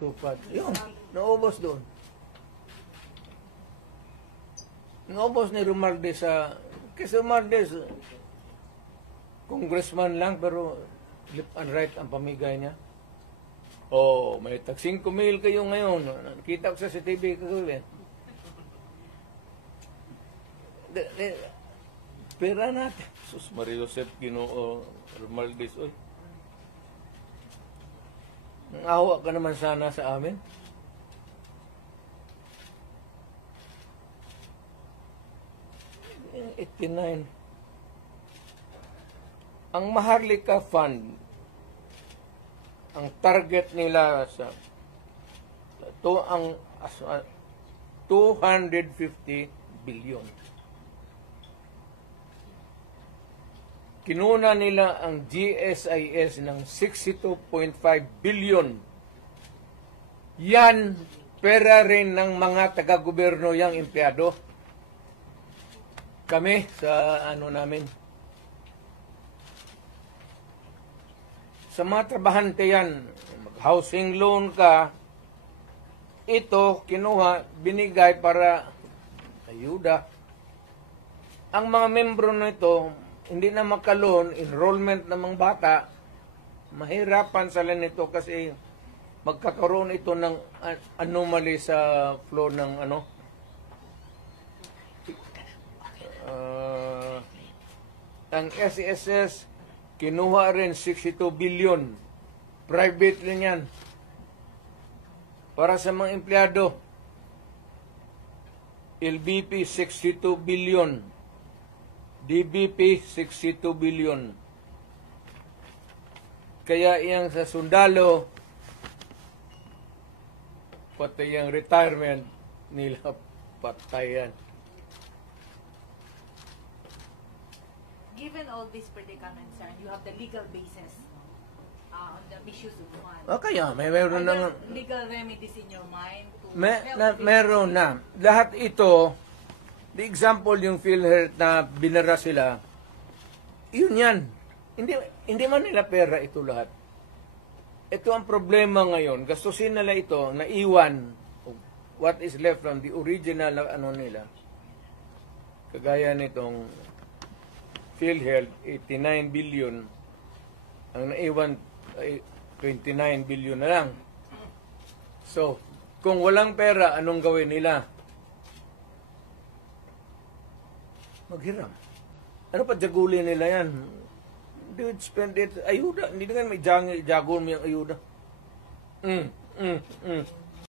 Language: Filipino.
Tupad. Yun, naubos doon. Naubos ni Romualdez sa... Kasi Romualdez, congressman lang, pero left and right ang pamigay niya. Oh, may tag 5 mil kayo ngayon. Nakita ko sa CCTV kagabi. Pera natin. Sus Maria Joseph Ginoo Romualdez, oy. Nangawa ka naman sana sa amin. Yung 89. Ang Maharlika Fund, ang target nila sa to ang 250 billion. Kinuna nila ang GSIS ng 62.5 billion. Yan, pera rin ng mga taga-gobyerno yang empleyado. Kami sa namin. Sa mga trabahante yan, mag-housing loan ka, ito, kinuha, binigay para ayuda. Ang mga membro nito, hindi na makaloon, enrollment ng mga bata, mahirapan sila nito kasi magkakaroon ito ng anomaly sa flow ng ang SESS, kinuha rin 62 billion. Private rin yan. Para sa mga empleyado, LBP 62 billion. DBP 62 billion. Kaya iyang sa sundalo, pati yung retirement nila patayan. Given all these predicaments, sir, you have the legal basis on the issues of one. Kaya meron na legal remedies in your mind to meron na. Lahat ito, the example yung PhilHealth na binara sila, yun yan. Hindi man nila pera ito lahat. Ito ang problema ngayon. Gastusin nila ito, naiwan what is left from the original nila. Kagaya nitong PhilHealth, 89 billion. Ang naiwan ay 29 billion na lang. So, kung walang pera, anong gawin nila? Maghiram. Ano pa jagulin nila yan? They would spend it. Ayuda. Hindi na may jagol mo yung ayuda.